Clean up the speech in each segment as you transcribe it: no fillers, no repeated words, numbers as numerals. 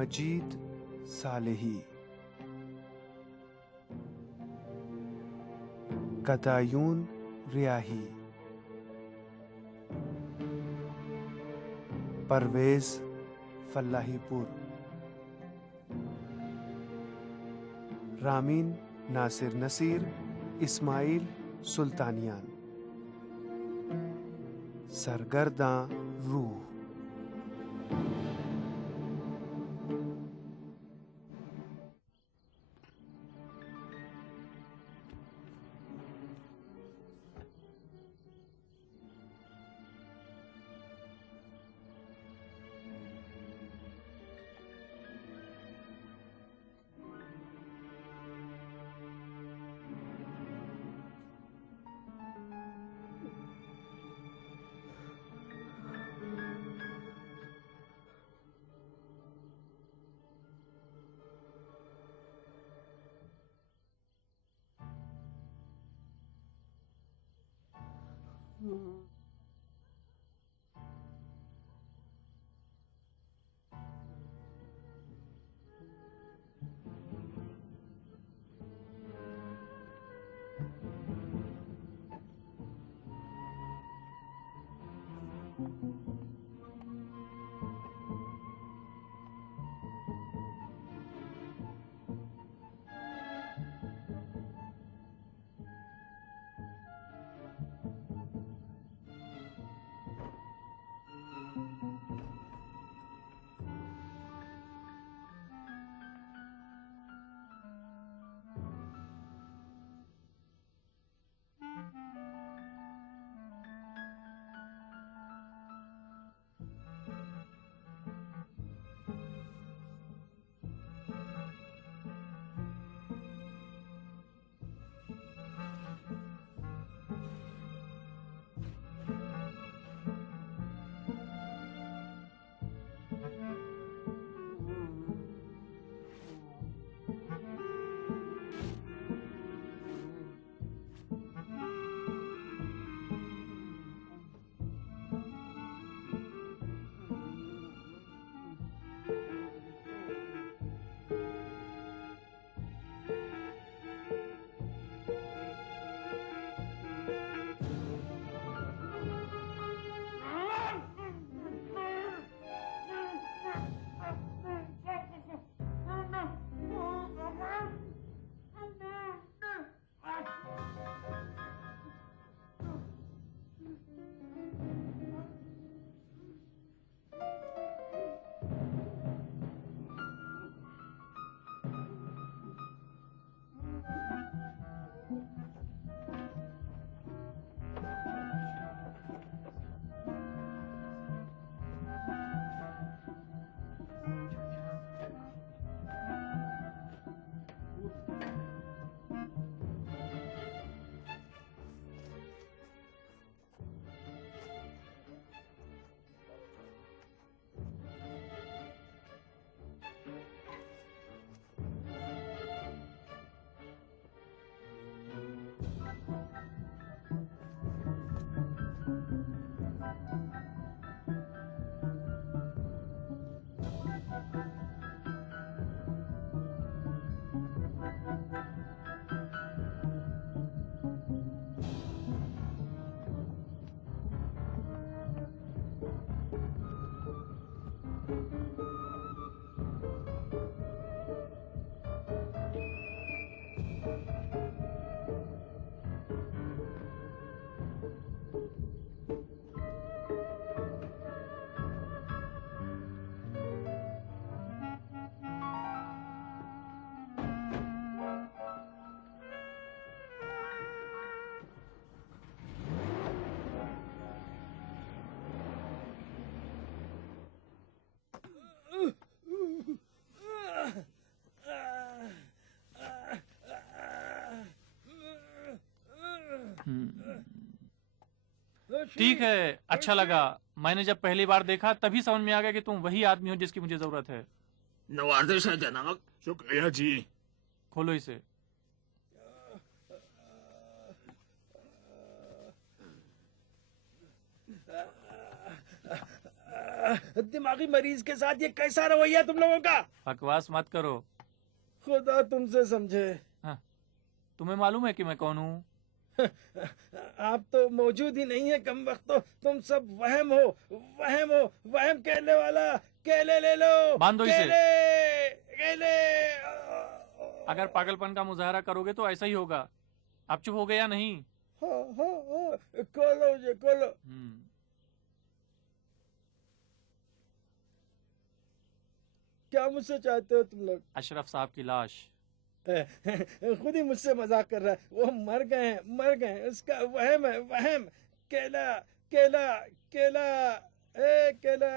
मजीद Salehi, कतायून रियाही, Parvez फल्लाहीपुर, Ramin Nasir Naseer, Ismail सुल्तानियान, सरगर्दां रूह। ठीक है, अच्छा लगा। मैंने जब पहली बार देखा तभी समझ में आ गया कि तुम वही आदमी हो जिसकी मुझे जरूरत है। नवाज़िश है जनाब। शुक्रिया जी। खोलो इसे। दिमागी मरीज के साथ ये कैसा रवैया तुम लोगों का? बकवास मत करो। खुदा तुमसे समझे। तुम्हें मालूम है कि मैं कौन हूँ? आप तो मौजूद ही नहीं है कम वक्त, तो तुम सब वहम हो, वहम हो, वहम केले वाला। केले ले लो, बांधो इसे। केले केले। अगर पागलपन का मुजाहरा करोगे तो ऐसा ही होगा। आप चुप हो गए या नहीं? हाँ हाँ हाँ, खोलो ये खोलो। क्या मुझसे चाहते हो तुम लोग? अशरफ साहब की लाश। खुद ही मुझसे मजाक कर रहा है। वो मर गए हैं, मर गए हैं, उसका वहम है, वहम। केला केला केला, ए केला।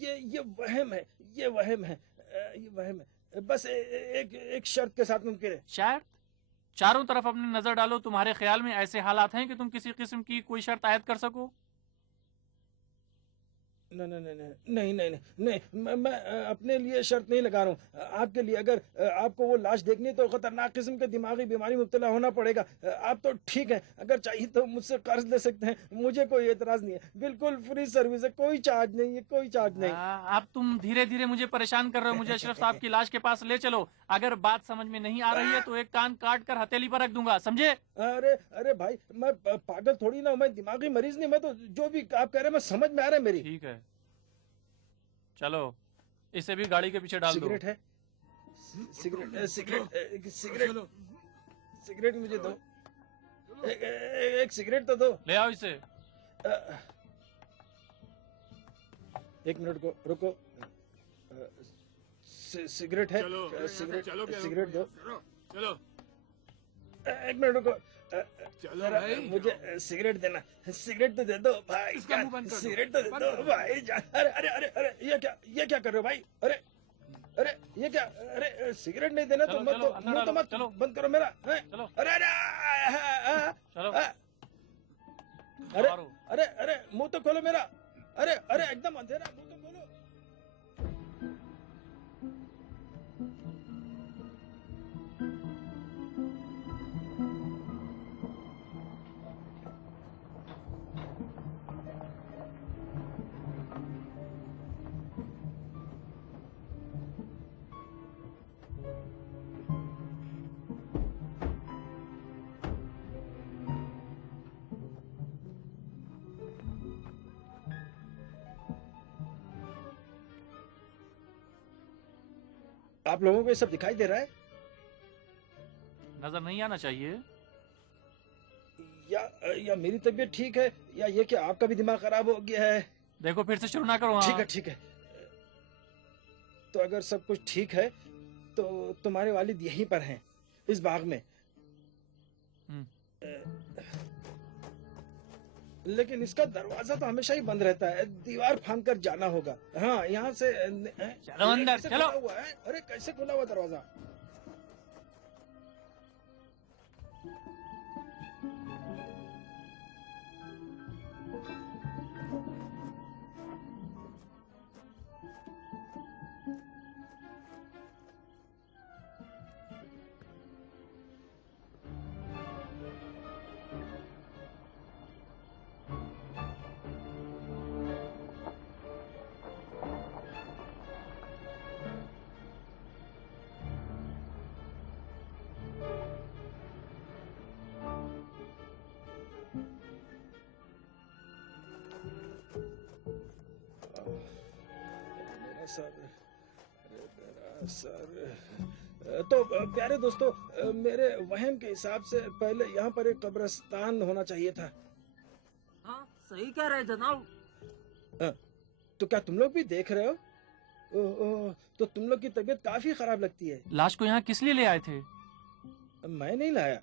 ये वहम है, ये वहम है, ये वहम है। बस एक शर्त के साथ मुमकिन है। शर्त? चारों तरफ अपनी नजर डालो। तुम्हारे ख्याल में ऐसे हालात हैं कि तुम किसी किस्म की कोई शर्त आयद कर सको? नहीं नहीं नहीं नहीं नहीं नहीं, मैं अपने लिए शर्त नहीं लगा रहा हूँ। आपके लिए, अगर आपको वो लाश देखनी है तो खतरनाक किस्म के दिमागी बीमारी मुब्तला होना पड़ेगा। आप तो ठीक है, अगर चाहिए तो मुझसे कर्ज ले सकते हैं, मुझे कोई एतराज नहीं है। बिल्कुल फ्री सर्विस है, कोई चार्ज नहीं है, कोई चार्ज नहीं। अब तुम धीरे धीरे मुझे परेशान कर रहे हो। मुझे अशरफ साहब की लाश के पास ले चलो। अगर बात समझ में नहीं आ रही है तो एक कान काट कर हथेली पर रख दूंगा, समझे? अरे अरे भाई, मैं पागल थोड़ी ना हूं, मैं दिमागी मरीज नहीं। मैं तो जो भी आप कह रहे हैं मैं समझ में आ रहा है मेरी। ठीक है, चलो इसे भी गाड़ी के पीछे डाल दो। सिगरेट है? सिगरेट सिगरेट सिगरेट सिगरेट मुझे दो। एक सिगरेट तो दो। ले आओ इसे। एक मिनट को रुको। सिगरेट है? सिगरेट दो। चलो एक मिनट रुको। चलो भाई, मुझे सिगरेट देना। सिगरेट तो दे दो भाई। इसका मुंह बंद कर दो। सिगरेट तो दे दो भाई जान। अरे अरे अरे अरे, ये क्या कर रहे हो भाई? अरे अरे ये क्या? अरे सिगरेट नहीं देना तो मत दो। मुंह तो मत बंद करो मेरा। चलो अरे अरे चलो। अरे अरे अरे, मुंह तो खोलो मेरा। अरे अरे, एकदम अंधेरा, मुंह तो खोलो। आप लोगों को ये सब दिखाई दे रहा है? नजर नहीं आना चाहिए। या मेरी तबीयत ठीक है, या ये कि आपका भी दिमाग खराब हो गया है? देखो फिर से शुरू ना करो। ठीक है ठीक है। तो अगर सब कुछ ठीक है तो तुम्हारे वालिद यहीं पर हैं, इस बाग में। लेकिन इसका दरवाजा तो हमेशा ही बंद रहता है, दीवार फांद कर जाना होगा। हाँ, यहाँ से चलो अंदर, चलो। हुआ है? अरे कैसे खुला हुआ दरवाजा? सर, तो प्यारे दोस्तों, मेरे वहम के हिसाब से पहले यहाँ पर एक कब्रिस्तान होना चाहिए था। हाँ, सही कह रहे जनाब। तो क्या तुम लोग भी देख रहे हो? तो तुम लोग की तबीयत काफी खराब लगती है। लाश को यहाँ किस लिए ले आए थे? मैं नहीं लाया,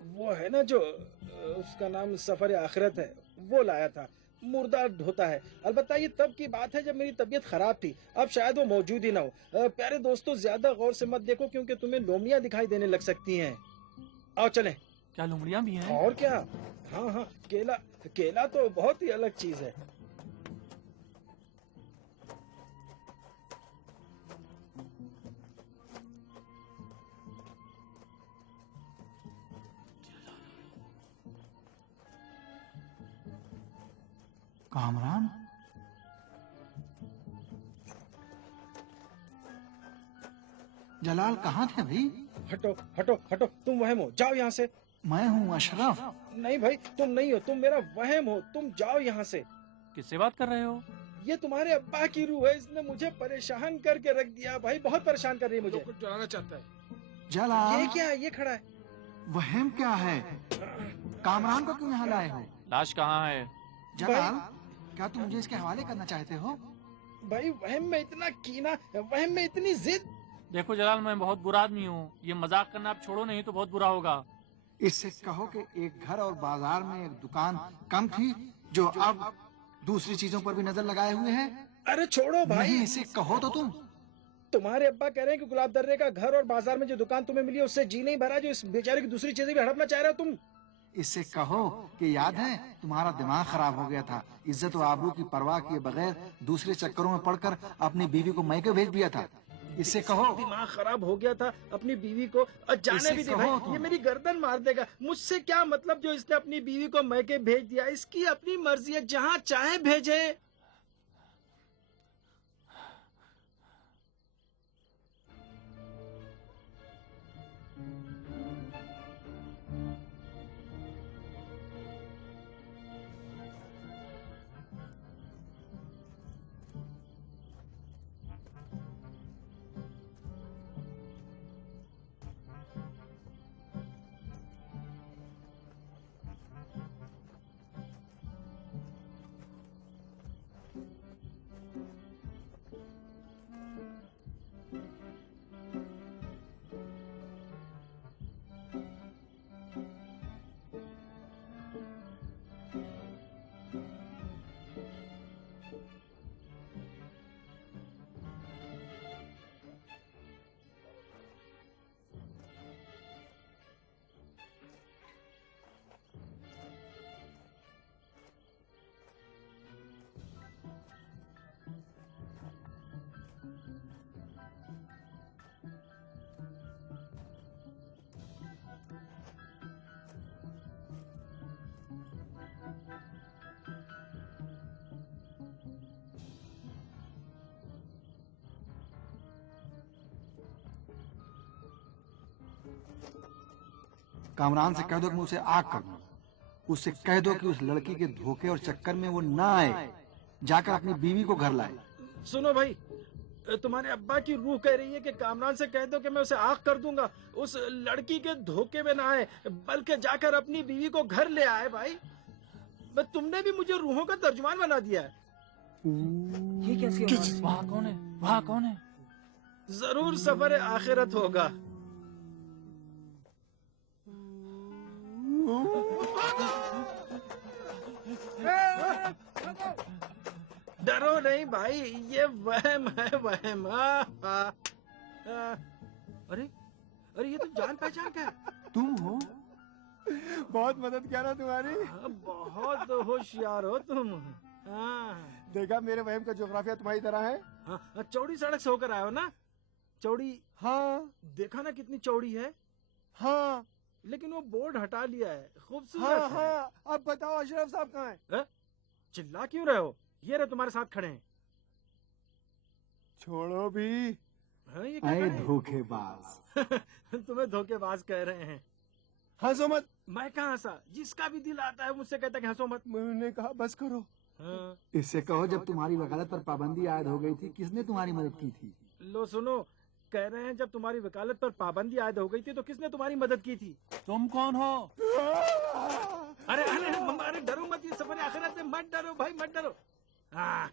वो है ना जो उसका नाम सफर आखिरत है, वो लाया था। मुर्दा ढोता है। अलबत्ता ये तब की बात है जब मेरी तबीयत खराब थी, अब शायद वो मौजूद ही ना हो। प्यारे दोस्तों, ज्यादा गौर से मत देखो क्योंकि तुम्हें लोमड़ियां दिखाई देने लग सकती हैं। आओ चलें। क्या लोमड़ियां भी हैं? और क्या। हाँ हाँ, केला केला तो बहुत ही अलग चीज है। कामरान, जलाल कहाँ थे भाई? हटो हटो हटो, तुम वहम हो, जाओ यहाँ से। मैं हूँ अशरफ। नहीं भाई, तुम नहीं हो, तुम मेरा वहम हो, तुम जाओ यहाँ से। किससे बात कर रहे हो? ये तुम्हारे अब्बा की रूह है, इसने मुझे परेशान करके रख दिया भाई, बहुत परेशान कर रही है मुझे। लोग को डराना चाहता है। जलाल, ये क्या है? ये खड़ा है। वहम क्या है? कामरान को क्यों यहाँ लाए हो? लाश कहाँ है? जलाल, क्या तुम मुझे इसके हवाले करना चाहते हो? भाई वहम में इतना कीना, वहम में इतनी जिद। देखो जलाल, मैं बहुत बुरा आदमी हूँ, ये मजाक करना आप छोड़ो नहीं तो बहुत बुरा होगा। इससे कहो कि एक घर और बाजार में एक दुकान कम थी जो अब दूसरी चीजों पर भी नजर लगाए हुए है। अरे छोड़ो भाई। नहीं, इसे कहो तो तुम। तुम्हारे अब्बा कह रहे हैं कि गुलाब दर्रे का घर और बाजार में जो दुकान तुम्हें मिली है उससे जी नहीं भरा, जो इस बेचारे की दूसरी चीजें भी हड़पना चाह रहे हो तुम। इससे कहो कि याद है तुम्हारा दिमाग खराब हो गया था, इज्जत और आबरू की परवाह किए बगैर दूसरे चक्करों में पड़कर अपनी बीवी को मैके भेज दिया था। इससे कहो दिमाग खराब हो गया था अपनी बीवी को, और जाने इसे भी दे कहो भाई, तुम। ये मेरी गर्दन मार देगा। मुझसे क्या मतलब जो इसने अपनी बीवी को मैके भेज दिया, इसकी अपनी मर्जी है, जहाँ चाहे भेजे। कामरान से कह दो कि मैं उसे आग कर दूं। उससे कह दो कि उस लड़की के धोखे और चक्कर में वो ना आए, जाकर अपनी बीवी को घर लाए। सुनो भाई, तुम्हारे अब्बा की रूह कह रही है कि कामरान से कह दो कि मैं उसे आग कर दूंगा, उस लड़की के धोखे में ना आए, बल्कि जाकर अपनी बीवी को घर ले आए। भाई तुमने भी मुझे रूहों का तर्जुमान बना दिया है। ये कैसी आवाज है? वहाँ कौन है? वहाँ कौन है? जरूर सफर आखिरत होगा। डरो नहीं भाई, ये वहम है, वहम। अरे अरे, ये तो जान पहचान का है। तुम हो? बहुत मदद किया ना तुम्हारी। बहुत होशियार हो तुम। हाँ। देखा मेरे वहम का ज्योग्राफिया तुम्हारी तरह है। हाँ, चौड़ी सड़क से होकर आए हो ना? चौड़ी? हाँ देखा ना कितनी चौड़ी है। हाँ लेकिन वो बोर्ड हटा लिया है, खूबसूरत हाँ है। हाँ। अब बताओ अशरफ साहब कहाँ हैं? चिल्ला क्यों रहे हो? ये रहे तुम्हारे साथ खड़े हैं। छोड़ो भी। हाँ, ये क्या अरे खड़े हैं? धोखेबाज। तुम्हें धोखेबाज कह रहे हैं। हंसो मत। मैं कहाँ हंसा? जिसका भी दिल आता है मुझसे कहता है कि हंसो मत। मैंने कहा बस करो। हाँ। इससे कहो जब तुम्हारी वकालत पर पाबंदी आयद हो गई थी, किसने तुम्हारी मदद की थी? लो सुनो, कह रहे हैं जब तुम्हारी वकालत पर पाबंदी आयद हो गई थी तो किसने तुम्हारी मदद की थी? तुम कौन हो? अरे अरे अरे, डरो मत, ये सफर आखिरत में मत डरो भाई, मत डरो। हाँ,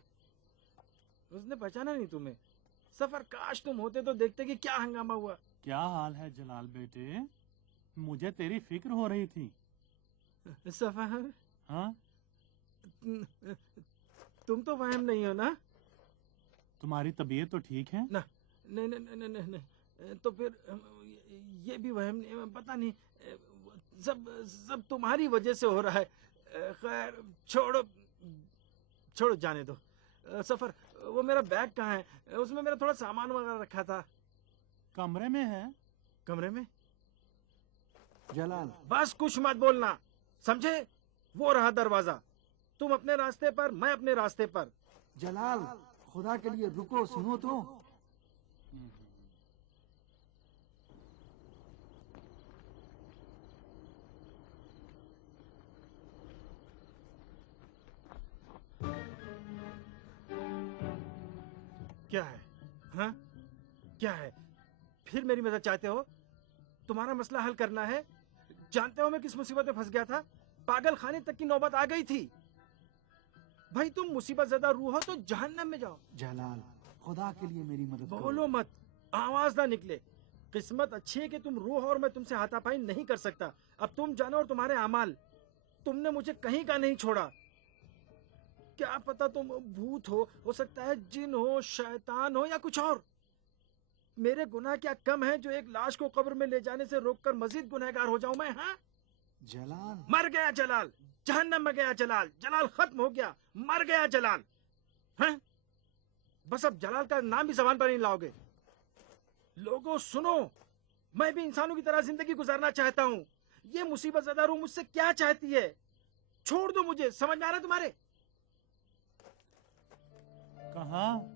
उसने पहचाना नहीं तुम्हें। सफर, काश तुम होते तो देखते कि क्या हंगामा हुआ। क्या हाल है जलाल बेटे? मुझे तेरी फिक्र हो रही थी। सफर, हाँ, तुम तो वहम नहीं हो ना? तुम्हारी तबीयत तो ठीक है? ना, नहीं नहीं नहीं नहीं नहीं, तो फिर ये भी वहम नहीं, पता नहीं, सब तुम्हारी वजह से हो रहा है। खैर छोड़ो छोड़ो, जाने दो। सफर, वो मेरा बैग कहाँ है? उसमें मेरा थोड़ा सामान वगैरह रखा था। कमरे में है। कमरे में? जलाल, बस कुछ मत बोलना, समझे? वो रहा दरवाजा। तुम अपने रास्ते पर, मैं अपने रास्ते पर। जलाल, खुदा के लिए रुको, सुनो तो। क्या है? हाँ, क्या है? फिर मेरी मदद चाहते हो? तुम्हारा मसला हल करना है? जानते हो मैं किस मुसीबत में फंस गया था? पागल खाने तक की नौबत आ गई थी। भाई तुम मुसीबत ज़्यादा रूह हो तो जहन्नम में जाओ। जलाल, खुदा के लिए मेरी मदद करो। बोलो मत, आवाज ना निकले। किस्मत अच्छी है कि तुम रूह हो और मैं तुमसे हाथापाई नहीं कर सकता। अब तुम जानो और तुम्हारे अमाल। तुमने मुझे कहीं का नहीं छोड़ा। क्या पता तुम भूत हो सकता है जिन हो, शैतान हो या कुछ और। मेरे गुनाह क्या कम है जो एक लाश को कब्र में ले जाने से रोककर मजीद गुनहगार हो जाऊं मैं? हाँ, जलाल, मर गया जलाल, जहन्नम में गया जलाल, जलाल खत्म हो गया, मर गया जलाल। हैं? बस अब जलाल का नाम भी जबान पर नहीं लाओगे। लोगों सुनो, मैं भी इंसानों की तरह जिंदगी गुजारना चाहता हूँ। ये मुसीबत ज़्यादा रूह मुझसे क्या चाहती है? छोड़ दो मुझे, समझ में आ रहा है तुम्हारे? कहाँ?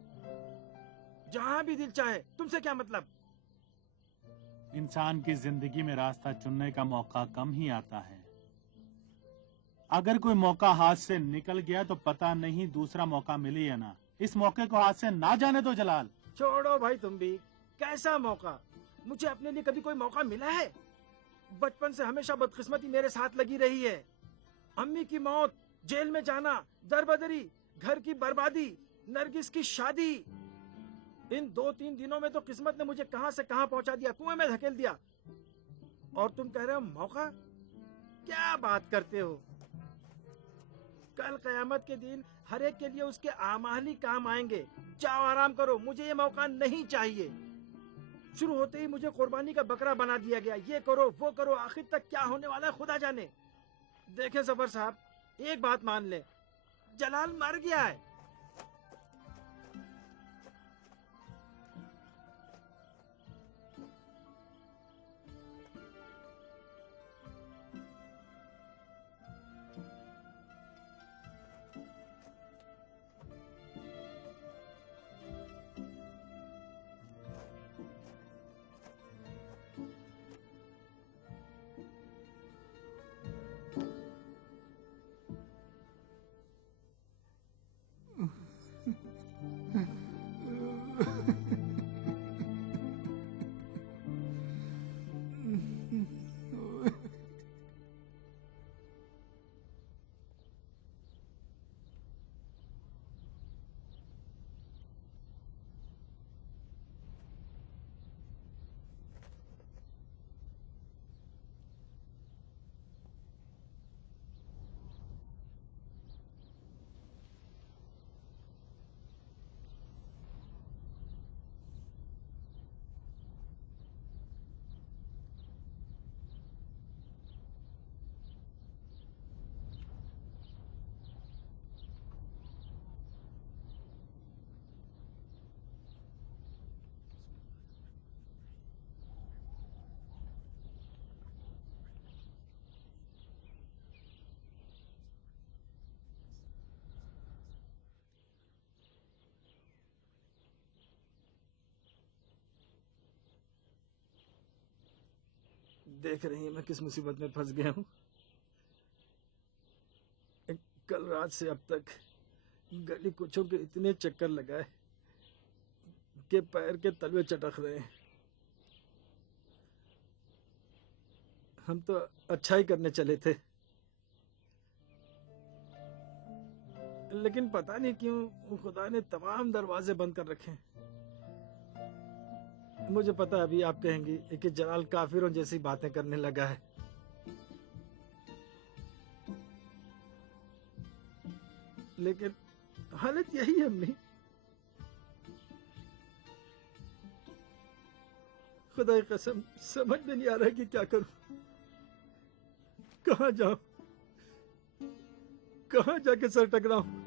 जहां भी दिल चाहे, तुमसे क्या मतलब? इंसान की जिंदगी में रास्ता चुनने का मौका कम ही आता है। अगर कोई मौका हाथ से निकल गया तो पता नहीं दूसरा मौका मिले या ना। इस मौके को हाथ से ना जाने दो जलाल। छोड़ो भाई तुम भी। कैसा मौका? मुझे अपने लिए कभी कोई मौका मिला है? बचपन से हमेशा बदकिस्मती मेरे साथ लगी रही है। अम्मी की मौत, जेल में जाना, दरबदरी, घर की बर्बादी, नरगिस की शादी। इन 2-3 दिनों में तो किस्मत ने मुझे कहां से कहां पहुंचा दिया, कुएं में धकेल दिया। और तुम कह रहे हो मौका? क्या बात करते हो? कल कयामत के दिन हर एक के लिए उसके आमाल ही काम आएंगे। जाओ आराम करो, मुझे ये मौका नहीं चाहिए। शुरू होते ही मुझे कुर्बानी का बकरा बना दिया गया। ये करो वो करो, आखिर तक क्या होने वाला है खुदा जाने। देखें सफर साहब, एक बात मान ले, जलाल मर गया है। देख रही हैं मैं किस मुसीबत में फंस गया हूँ। कल रात से अब तक गली कुछों के इतने चक्कर लगाए कि पैर के तलवे चटक रहे हैं। हम तो अच्छा ही करने चले थे, लेकिन पता नहीं क्यों खुदा ने तमाम दरवाजे बंद कर रखे हैं। मुझे पता है अभी आप कहेंगी कि जलाल काफिरों जैसी बातें करने लगा है, लेकिन हालत यही है अम्मी। खुदा की कसम समझ में नहीं आ रहा है कि क्या करूं, कहां जाऊं, कहां जाके सर टकराऊं।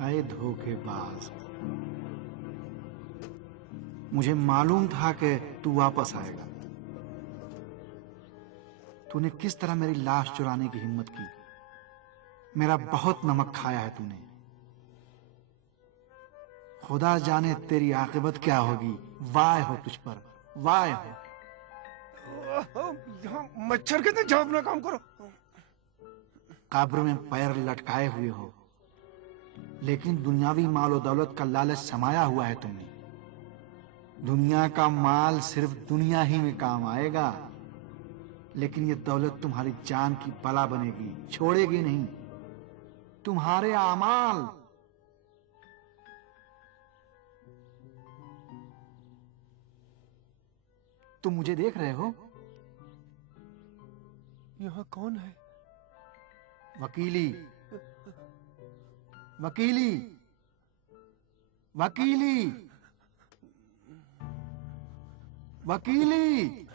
अरे धोखेबाज, मुझे मालूम था कि तू वापस आएगा। तूने किस तरह मेरी लाश चुराने की हिम्मत की। मेरा बहुत नमक खाया है तूने। खुदा जाने तेरी आकिबत क्या होगी। वाह हो तुझ पर, वाह हो। यहाँ मच्छर के झाँप अपना काम करो। कब्र में पैर लटकाए हुए हो, लेकिन दुनियावी माल और दौलत का लालच समाया हुआ है तुमने। दुनिया का माल सिर्फ दुनिया ही में काम आएगा, लेकिन ये दौलत तुम्हारी जान की बला बनेगी, छोड़ेगी नहीं। तुम्हारे आमाल तुम मुझे देख रहे हो? यहाँ कौन है? वकीली, वकीली, वकीली, वकीली।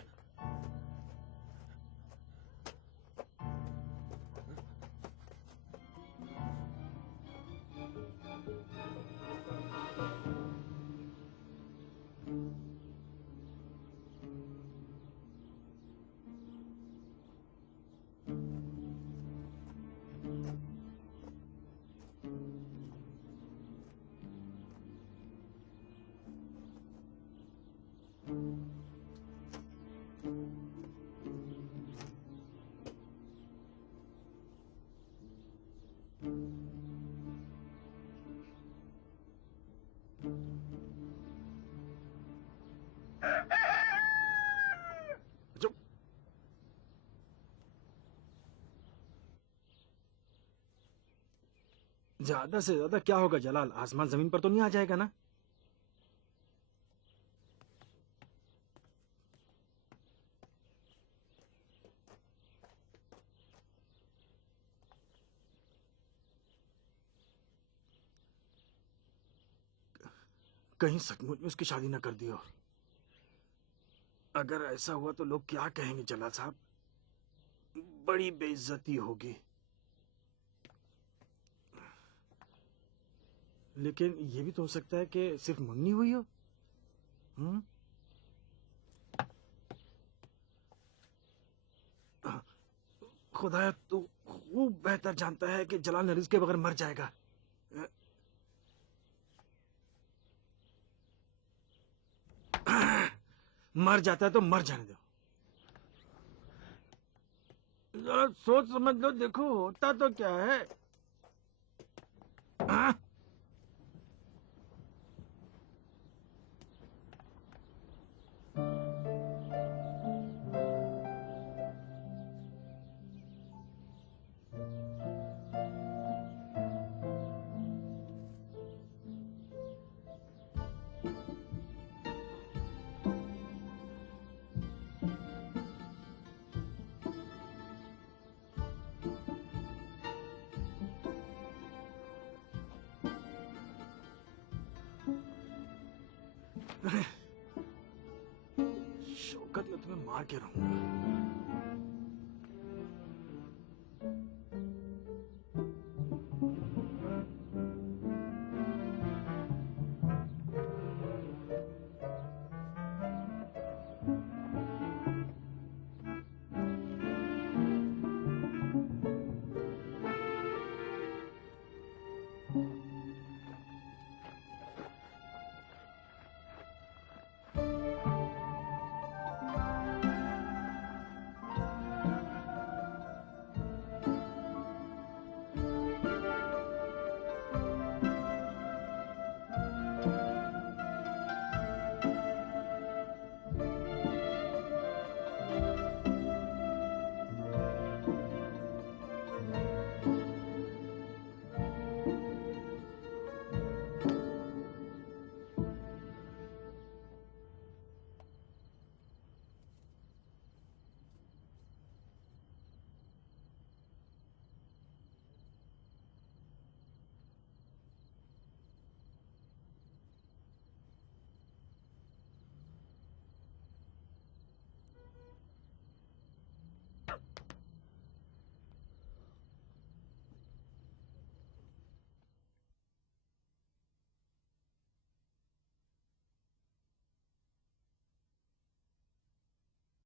ज्यादा से ज्यादा क्या होगा जलाल? आसमान जमीन पर तो नहीं आ जाएगा ना? कहीं सचमुच में उसकी शादी ना कर दी हो। अगर ऐसा हुआ तो लोग क्या कहेंगे जलाल साहब? बड़ी बेइज्जती होगी। लेकिन ये भी तो हो सकता है कि सिर्फ मंगनी हुई हो। खुदाया तू खूब बेहतर जानता है कि जलाल नरीज के बगैर मर जाएगा। मर जाता है तो मर जाने दो। जरा सोच समझ लो, देखो होता तो क्या है। शौकत, मैं तुम्हें मार के रहूंगा।